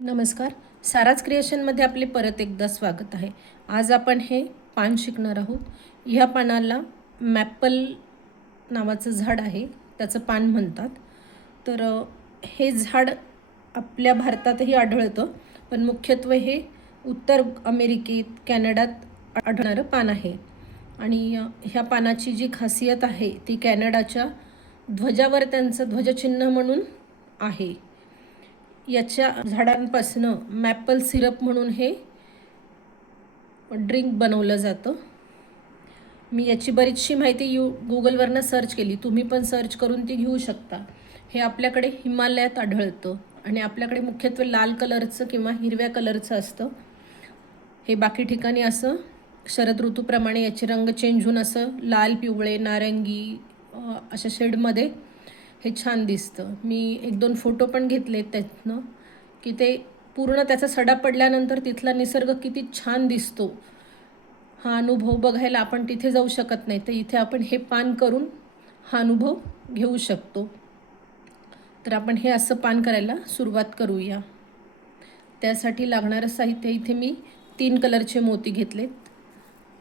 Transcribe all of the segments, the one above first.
नमस्कार. साराच क्रिएशनमध्ये आपले परत एकदा स्वागत आहे. आज आपण हे पान शिकणार आहोत. ह्या पानाला मॅपल नावाचं झाड आहे, त्याचं पान म्हणतात. तर हे झाड आपल्या भारतातही आढळतं, पण मुख्यत्वे हे उत्तर अमेरिकेत, कॅनडात आढळणारं पान आहे. आणि ह्या पानाची जी खासियत आहे ती कॅनडाच्या ध्वजावर त्यांचं ध्वजचिन्ह म्हणून आहे. याच्या झाडांपासनं मॅपल सिरप म्हणून हे ड्रिंक बनवलं जातं. मी याची बरीचशी माहिती गुगलवरनं सर्च केली, तुम्ही पण सर्च करून ती घेऊ शकता. हे आपल्याकडे हिमालयात आढळतं आणि आपल्याकडे मुख्यत्वे लाल कलरचं किंवा हिरव्या कलरचं असतं. हे बाकी ठिकाणी असं शरद ऋतूप्रमाणे याचे रंग चेंज होऊन असं लाल, पिवळे, नारंगी अशा शेडमध्ये हे छान दिसतं. मी 1-2 फोटो पण घेतले त्यातनं, की ते पूर्ण त्याचा सडा पडल्यानंतर तिथला निसर्ग किती छान दिसतो. हा अनुभव बघायला आपण तिथे जाऊ शकत नाही, तर इथे आपण हे पान करून हा अनुभव घेऊ शकतो. तर आपण हे असं पान करायला सुरुवात करूया. त्यासाठी लागणारं साहित्य इथे मी 3 कलरचे मोती घेतलेत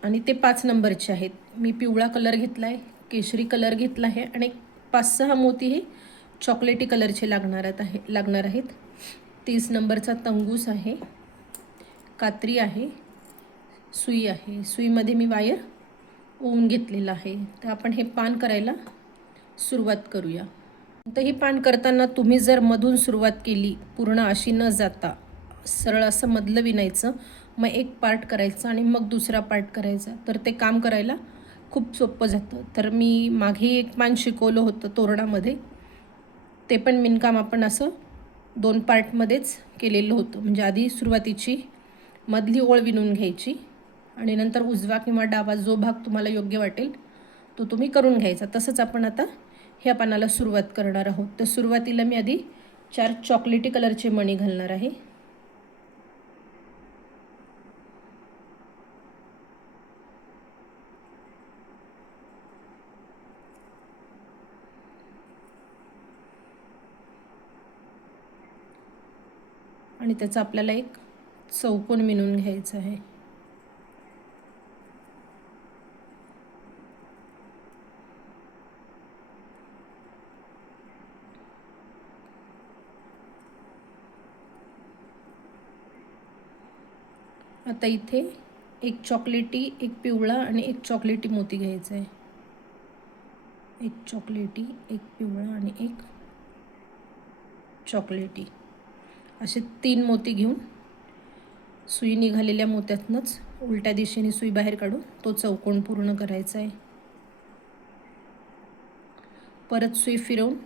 आणि ते 5 नंबरचे आहेत. मी पिवळा कलर घेतला आहे, केशरी कलर घेतला आहे आणि 5-6 मोती हे चॉकलेटी कलरचे लागणार आहेत. 30 नंबरचा तंगूस आहे, कात्री आहे, सुई आहे. सुईमध्ये मी वायर ओवून घेतलेला आहे. तर आपण हे पान करायला सुरुवात करूया. कोणतंही पान करताना तुम्ही जर मधून सुरुवात केली, पूर्ण अशी न जाता सरळ असं मधलं विणायचं, मग एक पार्ट करायचा आणि मग दुसरा पार्ट करायचा, तर ते काम करायला खूप सोपं जातं. तर मी मागे एक पान शिकवलं होतं तोरणामध्ये, ते पण विणकाम आपण असं 2 पार्टमध्येच केलेलं होतं. म्हणजे आधी सुरुवातीची मधली ओळ विणून घ्यायची आणि नंतर उजवा किंवा डावा जो भाग तुम्हाला योग्य वाटेल तो तुम्ही करून घ्यायचा. तसंच आपण आता ह्या पानाला सुरुवात करणार आहोत. तर सुरुवातीला मी आधी 4 चॉकलेटी कलरचे मणी घालणार आहे. आणि त्याचा आपल्याला एक चौकोन विणून घ्यायचा आहे. आता इथे एक चॉकलेटी, एक पिवळा आणि एक चॉकलेटी मोती घ्यायचा आहे. एक चॉकलेटी, एक पिवळा आणि एक चॉकलेटी, असे 3 मोती घेऊन सुई निघालेल्या मोत्यातनंच उलट्या दिशेने सुई बाहेर काढून तो चौकोन पूर्ण करायचा आहे. परत सुई फिरवून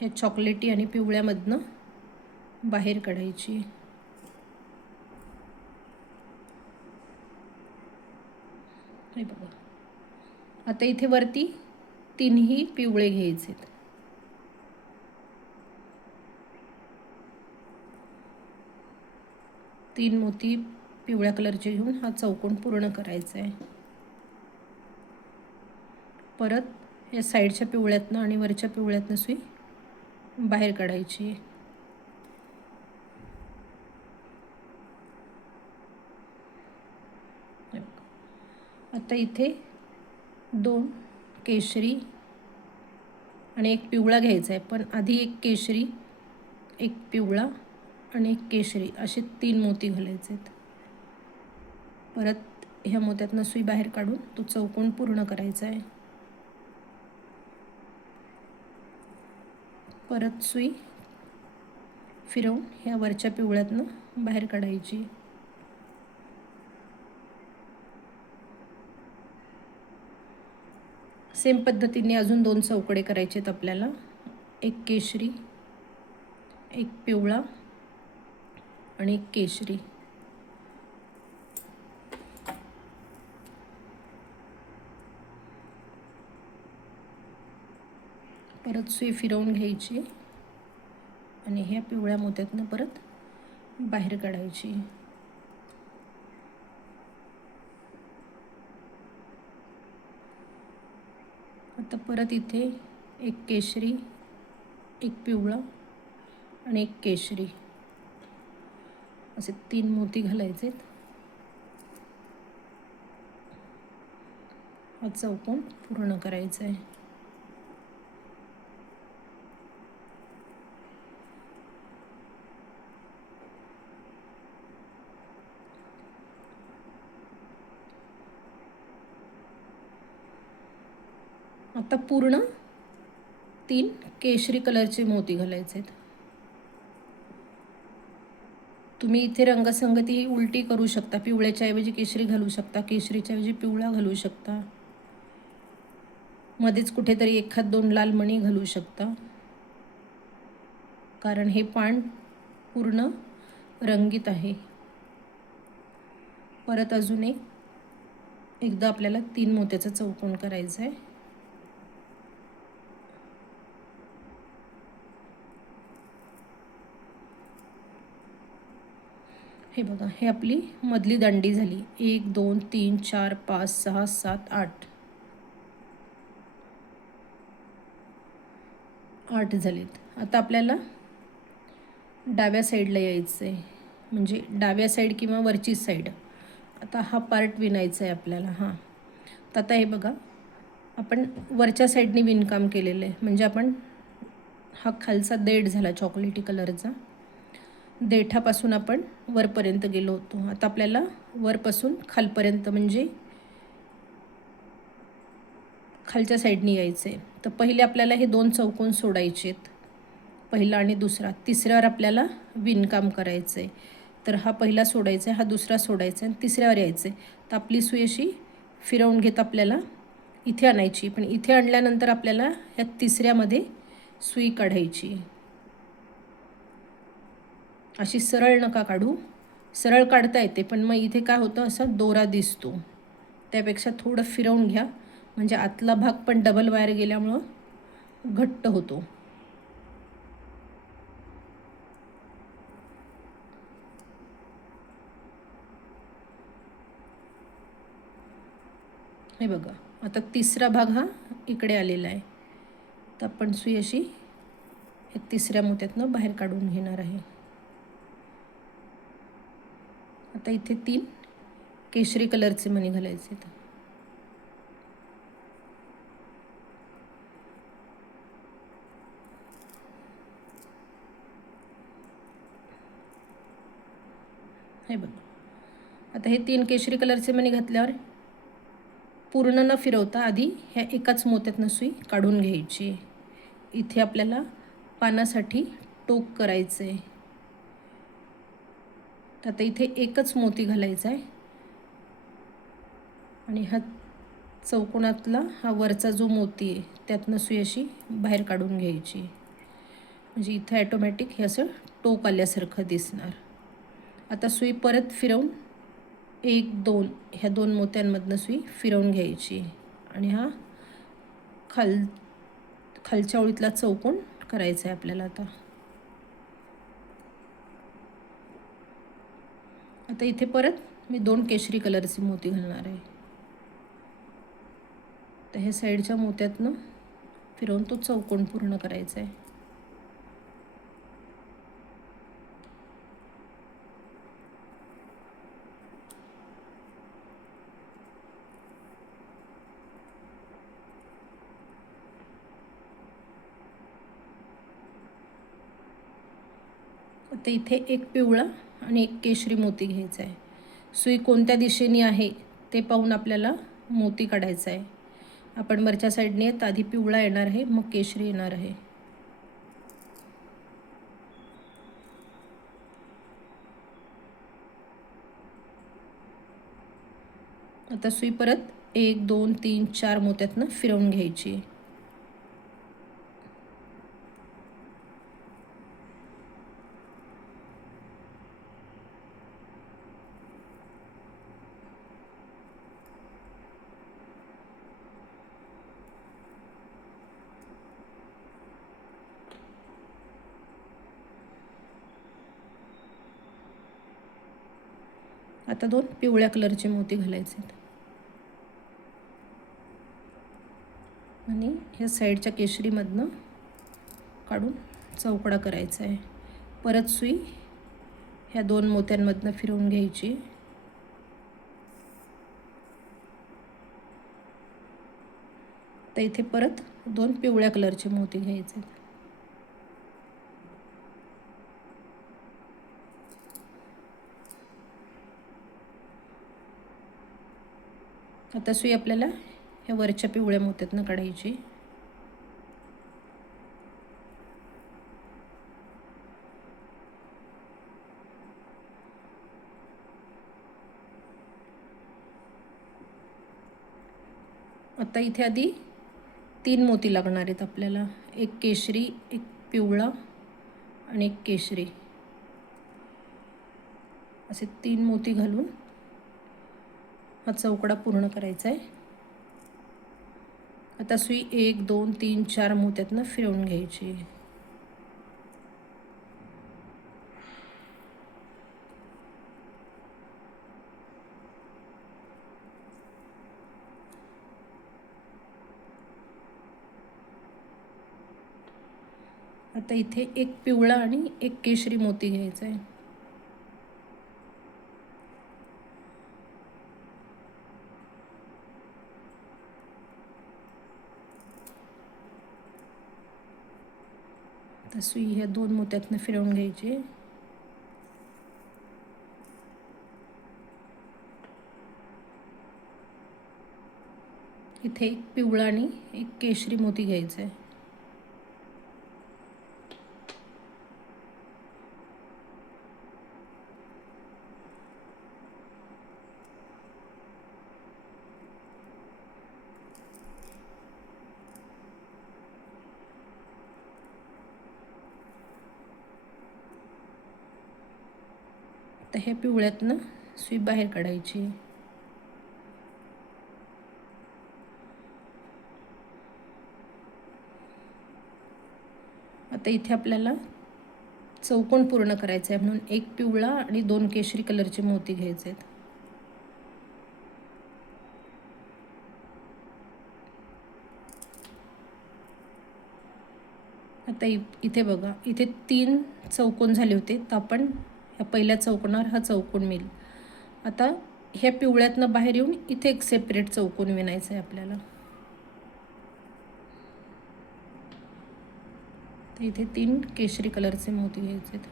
ह्या चॉकलेटी आणि पिवळ्यामधनं बाहेर काढायची. हे बघा, आता इथे वरती 3ही पिवळे घ्यायचेत. तीन मोती पिवळ्या कलरचे घेऊन हा चौकोन पूर्ण करायचा आहे. परत या साईडच्या पिवळ्यातनं आणि वरच्या पिवळ्यातनं सुई बाहेर काढायची. आता इथे 2 केशरी आणि एक पिवळा घ्यायचा आहे, पण आधी एक केशरी, एक पिवळा आणि एक केशरी असे 3 मोती घालायचे आहेत. परत ह्या मोत्यातनं सुई बाहेर काढून तो चौकोन पूर्ण करायचा आहे. परत सुई फिरवून ह्या वरच्या पिवळ्यातनं बाहेर काढायची. सेम पद्धतीने अजून 2 चौकडे करायचे आहेत आपल्याला. एक केशरी, एक पिवळा आणि एक केशरी. परत सुई फिरवून घ्यायची आणि ह्या पिवळ्या मोत्यातनं परत बाहेर काढायची. आता परत इथे एक केशरी, एक पिवळा आणि एक केशरी असे 3 मोती घालायचे. हा चौकोन पूर्ण करायचा आहे. आता पूर्ण 3 केशरी कलरचे मोती घालायचे आहेत. तुम्ही इथे रंगसंगती उलटी करू शकता. पिवळ्याच्या ऐवजी केशरी घालू शकता, केशरीच्या ऐवजी पिवळा घालू शकता, मध्येच कुठेतरी 1-2 लाल मणी घालू शकता, कारण हे पान पूर्ण रंगीत आहे. परत अजून एकदा आपल्याला 3 मोत्याचा चौकोन करायचा आहे. हे बघा, हे आपली मधली दांडी झाली. 1 2 3 4 5 6 7 8 8 झालेत. आता आपल्याला डाव्या साईडला यायचं आहे, म्हणजे डाव्या साईड किंवा वरची साईड. आता हा पार्ट विणायचा आहे आपल्याला. तर आता हे बघा, आपण वरच्या साईडने विणकाम केलेलं आहे, म्हणजे आपण हा खालचा देठ झाला चॉकलेटी कलरचा. देठापासून आपण वरपर्यंत गेलो होतो. आता आपल्याला वरपासून खालपर्यंत म्हणजे खालच्या साईडने यायचं आहे. तर पहिले आपल्याला हे 2 चौकोन सोडायचे आहेत, पहिला आणि दुसरा. तिसऱ्यावर आपल्याला विणकाम करायचं आहे. तर हा पहिला सोडायचा आहे, हा दुसरा सोडायचा आहे आणि तिसऱ्यावर यायचं आहे. तर आपली सुई अशी फिरवून घेत आपल्याला इथे आणायची. पण इथे आणल्यानंतर आपल्याला ह्या तिसऱ्यामध्ये सुई काढायची. अशी सरळ नका काढू, सरळ काढता येते पण मग इथे काय होतं, असा दोरा दिसतो. त्यापेक्षा थोडं फिरवून घ्या, म्हणजे आतला भाग पण डबल वायर गेल्यामुळं घट्ट होतो. हे बघा, आता तिसरा भाग हा इकडे आलेला आहे. तर आपण सुई अशी या तिसऱ्या मोत्यातनं बाहेर काढून घेणार आहे. आता इथे 3 केशरी कलरचे मणी घालायचे आहेत. हे बघा, आता हे 3 केशरी कलरचे मणी घातल्यावर पूर्ण न फिरवता आधी ह्या एकाच मोत्यातनं सुई काढून घ्यायची. इथे आपल्याला पानासाठी टोक करायचं आहे. तर आता इथे एकच मोती घालायचा आहे आणि हा चौकोनातला हा वरचा जो मोती आहे त्यातनं सुई अशी बाहेर काढून घ्यायची. म्हणजे इथं ॲटोमॅटिक हे असं टोक आल्यासारखं दिसणार. आता सुई परत फिरवून 1 2 ह्या 2 मोत्यांमधनं सुई फिरवून घ्यायची आणि हा खालच्या ओळीतला चौकोन करायचा आहे आपल्याला. आता इथे परत मी 2 केशरी कलरचे मोती घालणार आहे. तर हे साईडच्या मोत्यातनं फिरवून तो चौकोन पूर्ण करायचा आहे. आता इथे एक पिवळा आणि एक केशरी मोती घ्यायचा आहे. सुई कोणत्या दिशेने आहे ते पाहून आपल्याला मोती काढायचा आहे. आपण वरच्या साईडने येत आधी पिवळा येणार आहे, मग केशरी येणार आहे. आता सुई परत 1 2 3 4 मोत्यातनं फिरवून घ्यायची. आता 2 पिवळ्या कलरचे मोती घालायचे आहेत आणि ह्या साईडच्या केशरीमधनं काढून चौकडा करायचा आहे. परत सुई ह्या 2 मोत्यांमधनं फिरवून घ्यायची. तर इथे परत 2 पिवळ्या कलरचे मोती घ्यायचे. आता सुई आपल्याला ह्या वरच्या पिवळ्या मोत्यातनं काढायची. आता इथे आधी 3 मोती लागणार आहेत आपल्याला. एक केशरी, एक पिवळा आणि एक केशरी, असे 3 मोती घालून हा चौकडा पूर्ण करायचा आहे. आता सुई 1 2 3 4 मोत्यातनं फिरवून घ्यायची. आता इथे एक पिवळा आणि एक केशरी मोती घ्यायचा आहे. आता सुई ह्या 2 मोत्यातनं फिरवून घ्यायची. इथे एक पिवळा आणि एक केशरी मोती घ्यायचा आहे. आता ह्या पिवळ्यातनं सुई बाहेर काढायची. आता इथे आपल्याला चौकोन पूर्ण करायचा आहे, म्हणून एक पिवळा आणि 2 केशरी कलरचे मोती घ्यायचे आहेत. आता इथे बघा, इथे 3 चौकोन झाले होते, तर आपण ह्या पहिल्या चौकोनावर हा चौकोन मिळेल. आता ह्या पिवळ्यातनं बाहेर येऊन इथे एक सेपरेट चौकोन विणायचा आहे आपल्याला. तर इथे 3 केशरी कलरचे मोती घ्यायचे आहेत.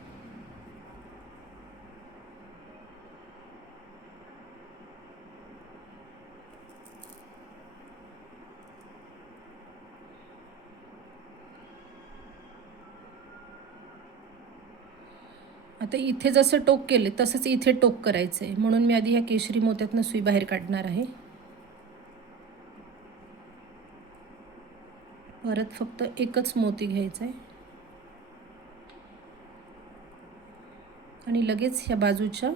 आता इथे जसं टोक केले तसंच इथे टोक करायचं आहे, म्हणून मी आधी ह्या केशरी मोत्यातनं सुई बाहेर काढणार आहे. परत फक्त एकच मोती घ्यायचा आहे आणि लगेच ह्या बाजूच्या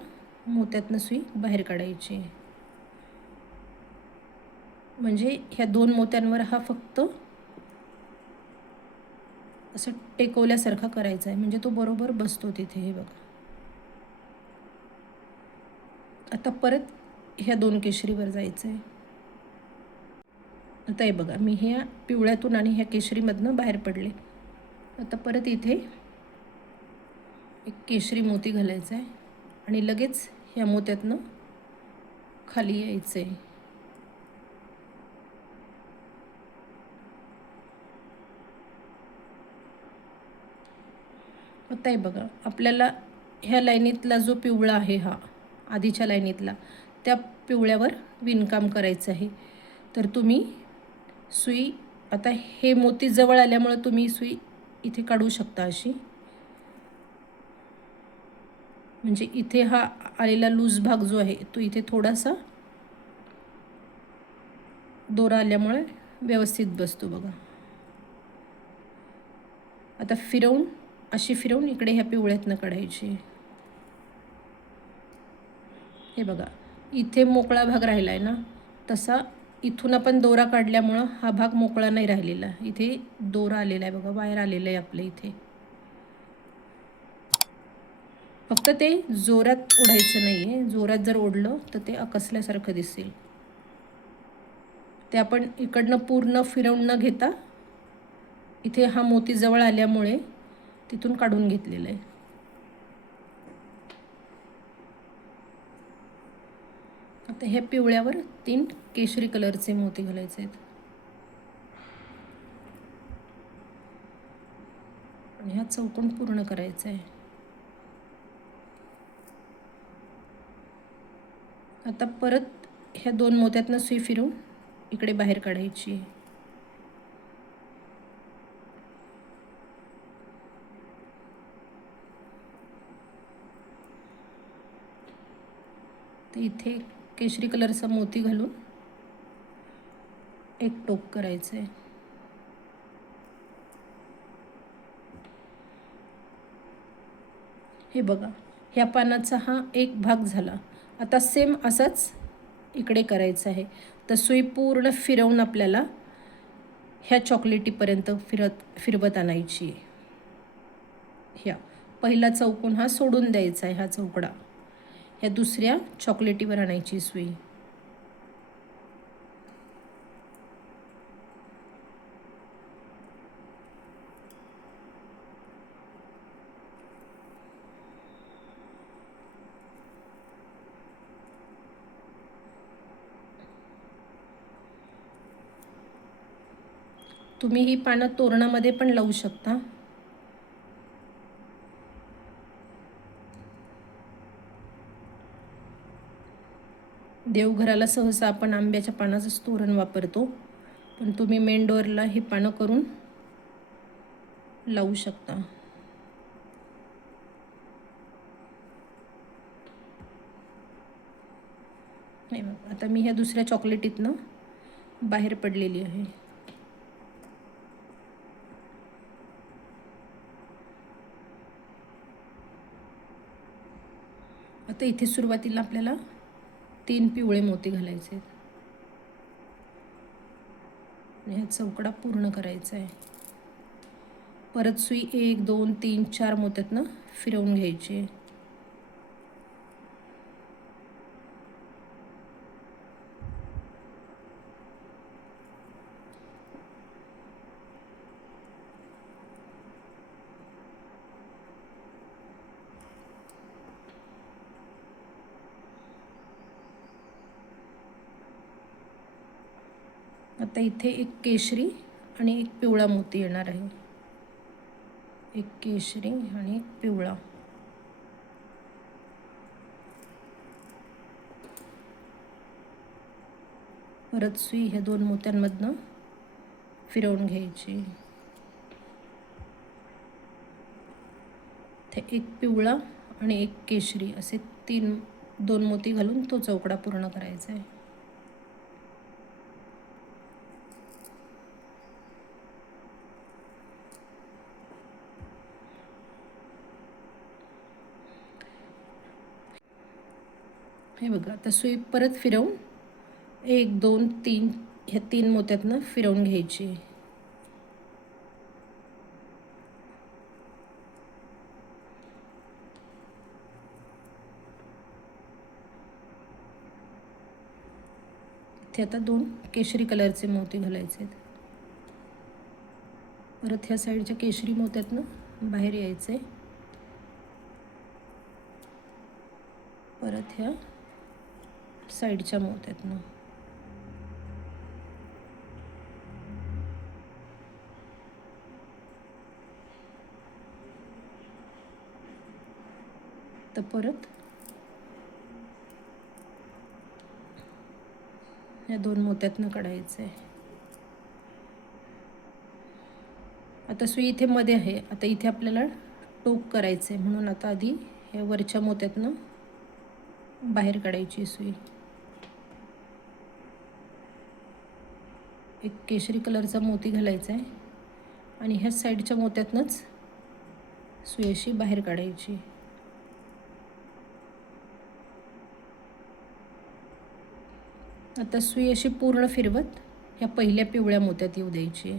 मोत्यातनं सुई बाहेर काढायची. म्हणजे ह्या 2 मोत्यांवर हा फक्त असं टेकवल्यासारखा करायचा आहे, म्हणजे तो बरोबर बसतो तिथे. हे बघा. आता परत ह्या 2 केशरीवर जायचं आहे. आता हे बघा, मी ह्या पिवळ्यातून आणि ह्या केशरीमधनं बाहेर पडले. आता परत इथे एक केशरी मोती घालायचा आहे आणि लगेच ह्या मोत्यातनं खाली यायचं आहे. आता हे बघा, आपल्याला ह्या लाईनीतला जो पिवळा आहे, हा आधीच्या लाईनीतला, त्या पिवळ्यावर विणकाम करायचं आहे. तर तुम्ही सुई, आता हे मोती जवळ आल्यामुळे तुम्ही सुई इथे काढू शकता अशी. म्हणजे इथे हा आलेला लूज भाग जो आहे तो इथे थोडासा दोरा आल्यामुळे व्यवस्थित बसतो बघा. आता फिरवून, अशी फिरवून इकडे ह्या पिवळ्यातनं काढायची. हे बघा, इथे मोकळा भाग राहिला आहे ना, तसा इथून आपण दोरा काढल्यामुळं हा भाग मोकळा नाही राहिलेला. इथे दोरा आलेला आहे बघा, बाहेर आलेलं आहे आपल्या इथे. फक्त ते जोरात ओढायचं नाही आहे. जोरात जर ओढलं तर ते आकसल्यासारखं दिसेल. ते आपण इकडनं पूर्ण फिरवून न घेता इथे हा मोती जवळ आल्यामुळे तिथून काढून घेतलेला आहे. आता ह्या पिवळ्यावर 3 केशरी कलरचे मोती घालायचे आहेत आणि हा चौकोन पूर्ण करायचा आहे. आता परत ह्या 2 मोत्यातनं सुई फिरवून इकडे बाहेर काढायची आहे. तर इथे केशरी कलरचा मोती घालून एक टोक करायचं आहे. हे बघा, ह्या पानाचा हा एक भाग झाला. आता सेम असाच इकडे करायचं आहे. तर सुई पूर्ण फिरवून आपल्याला ह्या चॉकलेटीपर्यंत फिरवत आणायची आहे. ह्या पहिला चौकोन हा सोडून द्यायचा आहे, हा चौकडा. ह्या दुसऱ्या चॉकलेटीवर आणायची सुई. तुम्ही ही पानं तोरणामध्ये पण लावू शकता. देवघराला सहसा आपण आंब्याच्या पानाचंच तोरण वापरतो, पण तुम्ही मेन डोअरला ही पानं करून लावू शकता. नाही बघ, आता मी ह्या दुसऱ्या चॉकलेटीतनं बाहेर पडलेली आहे. आता इथे सुरुवातीला आपल्याला 3 पिवळे मोती घालायचे आहेत आणि हा चौकडा पूर्ण करायचा आहे. परत सुई 1 2 3 4 मोत्यातनं फिरवून घ्यायची आहे. आता इथे एक केशरी आणि एक पिवळा मोती येणार आहे. एक केशरी आणि एक पिवळा. परत सुई ह्या 2 मोत्यांमधनं फिरवून घ्यायची. ते एक पिवळा आणि एक केशरी असे 2 मोती घालून तो चौकडा पूर्ण करायचा आहे. हे बघा, आता सुई परत फिरवून 1 2 3 ह्या 3 मोत्यातनं फिरवून घ्यायची. इथे आता 2 केशरी कलरचे मोती घालायचे आहेत. परत ह्या साईडच्या केशरी मोत्यातनं बाहेर यायचे. परत ह्या साईडच्या मोत्यातनं. तर परत ह्या 2 मोत्यातनं काढायचं आहे. आता सुई इथे मध्ये आहे. आता इथे आपल्याला टोक करायचं आहे, म्हणून आता आधी ह्या वरच्या मोत्यातनं बाहेर काढायची सुई. एक केशरी कलरचा मोती घालायचा आहे आणि ह्या साईडच्या मोत्यातनंच सुई अशी बाहेर काढायची. आता सुई अशी पूर्ण फिरवत ह्या पहिल्या पिवळ्या मोत्यात येऊ द्यायची.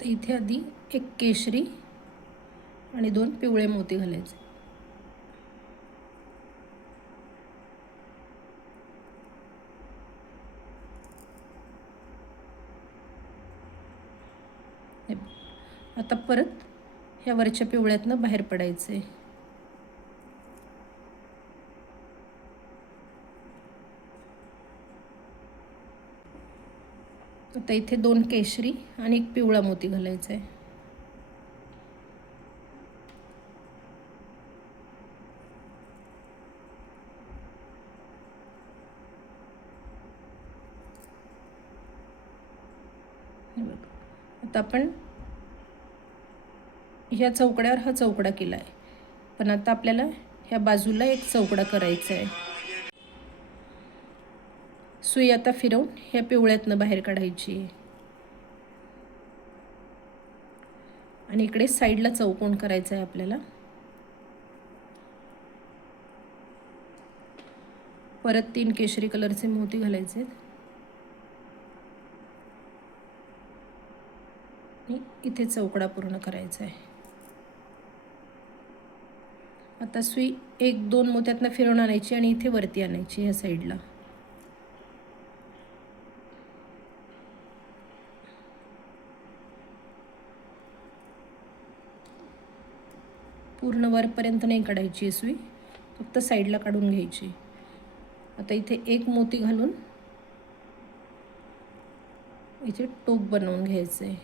तर इथे आधी एक केशरी आणि 2 पिवळे मोती घालायचे. आता परत ह्या वरच्या पिवळ्यातनं बाहेर पडायचे. आता इथे 2 केशरी आणि 1 पिवळा मोती घालायचा आहे. आता आपण ह्या चौकड्यावर हा चौकडा केला आहे, पण आता आपल्याला ह्या बाजूला एक चौकडा करायचा आहे. सुई आता फिरवून ह्या पिवळ्यातनं बाहेर काढायची आणि इकडे साईडला चौकोन करायचा आहे आपल्याला. परत 3 केशरी कलरचे मोती घालायचे आणि इथे चौकडा पूर्ण करायचा आहे. आता सुई 1-2 मोत्यातनं फिरवून आणायची आणि इथे वरती आणायची ह्या साईडला. पूर्ण वरपर्यंत नाही काढायची सुई, फक्त साईडला काढून घ्यायची. आता इथे 1 मोती घालून इथे टोक बनवून घ्यायचं आहे.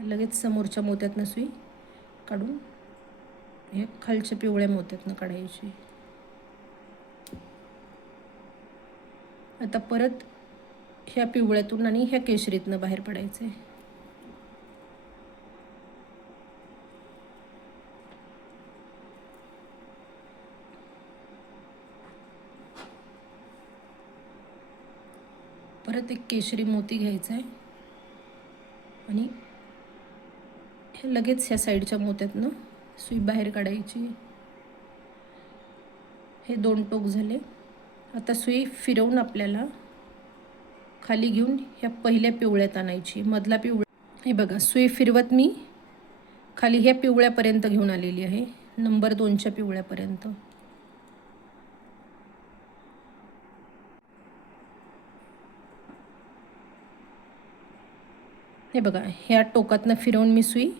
लगेच समोरच्या मोत्यातनं सुई काढून हे खालच्या पिवळ्या मोत्यातनं काढायची. आता परत ह्या पिवळ्यातून आणि ह्या केशरीतनं बाहेर पडायचं आहे. परत एक केशरी मोती घ्यायचा आहे आणि लगेच ह्या साईडच्या मोत्यातनं सुई बाहेर काढायची. हे 2 टोक झाले. आता सुई फिरवून आपल्याला खाली घेऊन ह्या पहिल्या पिवळ्यात आणायची. मधला पिवळा हे बघा, सुई फिरवत मी खाली ह्या पिवळ्यापर्यंत घेऊन आलेली आहे, नंबर 2च्या पिवळ्यापर्यंत. हे बघा, ह्या टोकातनं फिरवून मी सुई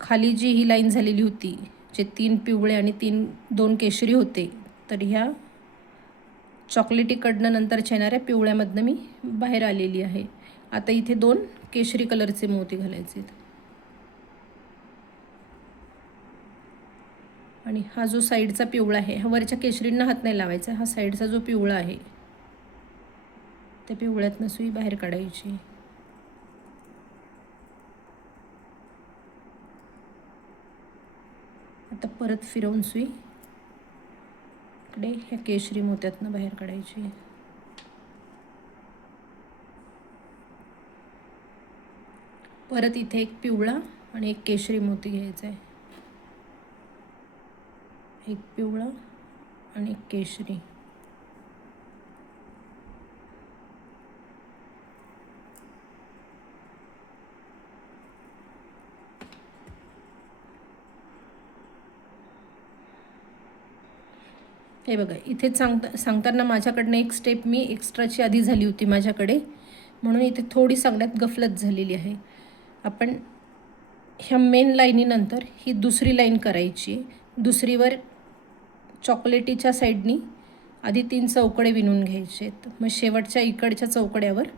खाली जी ही लाईन झालेली होती, जे 3 पिवळे आणि 2 केशरी होते, तर ह्या चॉकलेटीकडनं नंतरच्या येणाऱ्या पिवळ्यामधनं मी बाहेर आलेली आहे. आता इथे 2 केशरी कलरचे मोती घालायचे आणि हा जो साईडचा पिवळा आहे, हा वरच्या केशरींना हात नाही लावायचा. हा साईडचा जो पिवळा आहे त्या पिवळ्यातनं सुई बाहेर काढायची. आता परत फिरवून सुई इकडे ह्या केशरी मोत्यातनं बाहेर काढायची. परत इथे एक पिवळा आणि एक केशरी मोती घ्यायचा आहे. एक पिवळा आणि एक केशरी. हे बघा, इथे सांगताना माझ्याकडनं एक स्टेप मी एक्स्ट्राची आधी झाली होती माझ्याकडे, म्हणून इथे थोडी सांगण्यात गफलत झालेली आहे. आपण ह्या मेन लाईनीनंतर ही दुसरी लाईन करायची. दुसरीवर चॉकलेटीच्या साईडनी आधी 3 चौकडे विणून घ्यायचे आहेत. मग शेवटच्या इकडच्या चौकड्यावर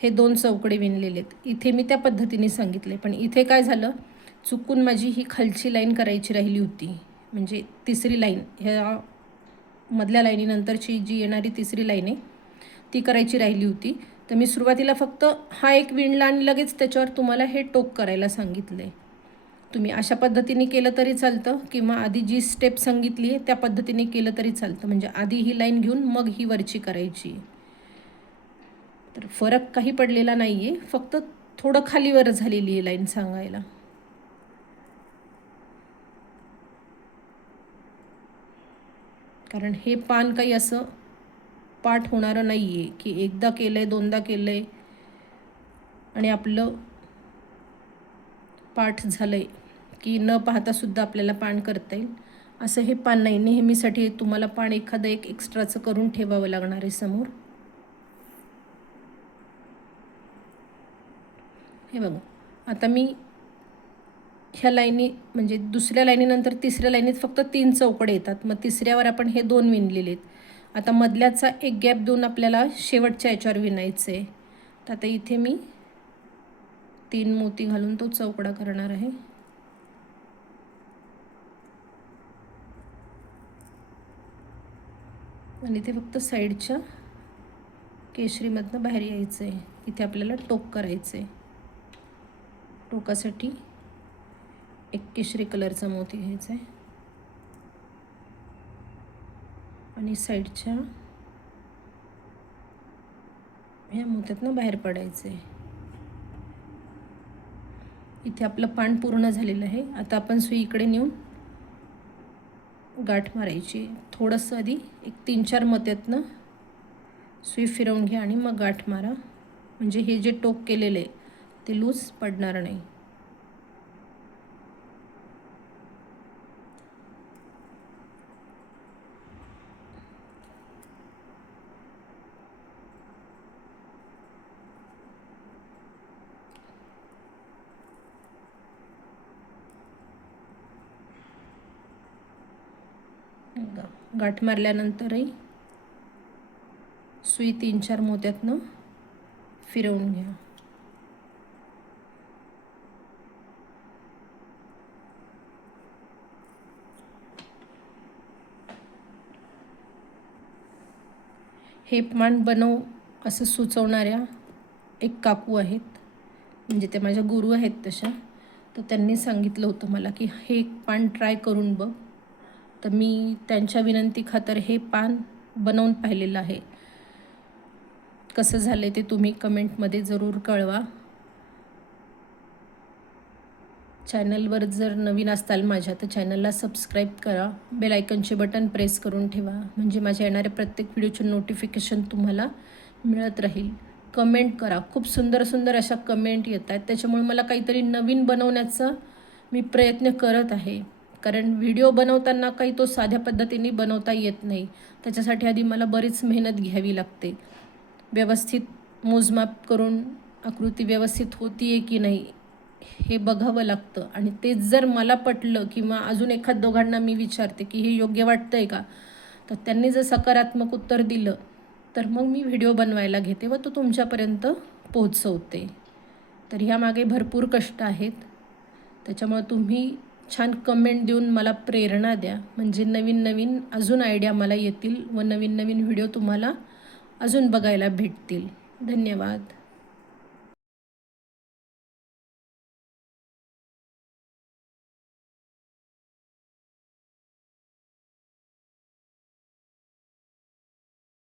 हे 2 चौकडे विणलेले आहेत. इथे मी त्या पद्धतीने सांगितले, पण इथे काय झालं, चुकून माझी ही खालची लाईन करायची राहिली होती. म्हणजे तिसरी लाईन, ह्या मधल्या लाईनीनंतरची जी येणारी तिसरी लाईन आहे ती करायची राहिली होती. तर मी सुरुवातीला फक्त हा एक विणला आणि लगेच त्याच्यावर तुम्हाला हे टोक करायला सांगितलं आहे. तुम्ही अशा पद्धतीने केलं तरी चालतं किंवा आधी जी स्टेप सांगितली आहे त्या पद्धतीने केलं तरी चालतं. म्हणजे आधी ही लाईन घेऊन मग ही वरची करायची. तर फरक काही पडलेला नाही आहे, फक्त थोडं खालीवर झालेली आहे लाईन सांगायला. कारण हे पान काही असं पाठ होणारं नाही आहे की एकदा केलं आहे 2दा केलं आहे आणि आपलं पाठ झालं आहे की न पाहतासुद्धा आपल्याला पान करता येईल. असं हे पान नाही, नेहमीसाठी तुम्हाला पान एखादं एक एक्स्ट्राचं करून ठेवावं लागणार आहे समोर. हे बघा, आता मी ह्या लाईनी म्हणजे दुसऱ्या लाईनीनंतर तिसऱ्या लाईनीत फक्त 3 चौकडे येतात. मग तिसऱ्यावर आपण हे 2 विणलेले आहेत. आता मधल्याचा एक गॅप देऊन आपल्याला शेवटच्या याच्यावर विणायचं आहे. तर आता इथे मी 3 मोती घालून तो चौकडा करणार आहे. आणि ते फक्त साईडच्या केशरीमधनं बाहेर यायचं आहे. इथे आपल्याला टोक करायचं आहे. टोकासाठी एक केशरी कलरचा मोती घ्यायचा आहे आणि साईडच्या ह्या मोत्यातनं बाहेर पडायचं आहे. इथे आपलं पान पूर्ण झालेलं आहे. आता आपण सुई इकडे नेऊन गाठ मारायची. थोडंसं आधी एक 3-4 मोत्यातनं सुई फिरवून घ्या आणि मग गाठ मारा, म्हणजे हे जे टोक केलेलं आहे ते लूज पडणार नाही. गाठ मारल्यानंतरही सुई 3-4 मोत्यातनं फिरवून घ्या. हे पान बनव असं सुचवणाऱ्या एक काकू आहेत, म्हणजे ते माझ्या गुरु आहेत तशा. तर त्यांनी सांगितलं होतं मला की हे पान ट्राय करून बघ. तर मी त्यांच्या विनंती खातर हे पान बनवून पाहिलेलं आहे. कसं झालं ते तुम्ही कमेंटमध्ये जरूर कळवा. चॅनलवर जर नवीन असताल माझ्या तर चॅनलला सबस्क्राईब करा. बेल आयकनचे बटन प्रेस करून ठेवा, म्हणजे माझ्या येणाऱ्या प्रत्येक व्हिडिओचे नोटिफिकेशन तुम्हाला मिळत राहील. कमेंट करा. खूप सुंदर सुंदर अशा कमेंट येत आहेत, त्याच्यामुळे मला काहीतरी नवीन बनवण्याचा मी प्रयत्न करत आहे. कारण व्हिडिओ बनवताना काही तो साध्या पद्धतीने बनवता येत नाही. त्याच्यासाठी आधी मला बरीच मेहनत घ्यावी लागते. व्यवस्थित मोजमाप करून आकृती व्यवस्थित होती आहे की नाही हे बघावं लागतं. आणि तेच जर मला पटलं किंवा अजून एखाद दोघांना मी विचारते की हे योग्य वाटतं आहे का, तर त्यांनी जर सकारात्मक उत्तर दिलं तर मग मी व्हिडिओ बनवायला घेते व तो तुमच्यापर्यंत पोहोचवते. तर ह्यामागे भरपूर कष्ट आहेत. त्याच्यामुळे तुम्ही छान कमेंट देऊन मला प्रेरणा द्या, म्हणजे नवीन नवीन अजून आयडिया मला येतील व नवीन नवीन व्हिडिओ तुम्हाला अजून बघायला भेटतील. धन्यवाद.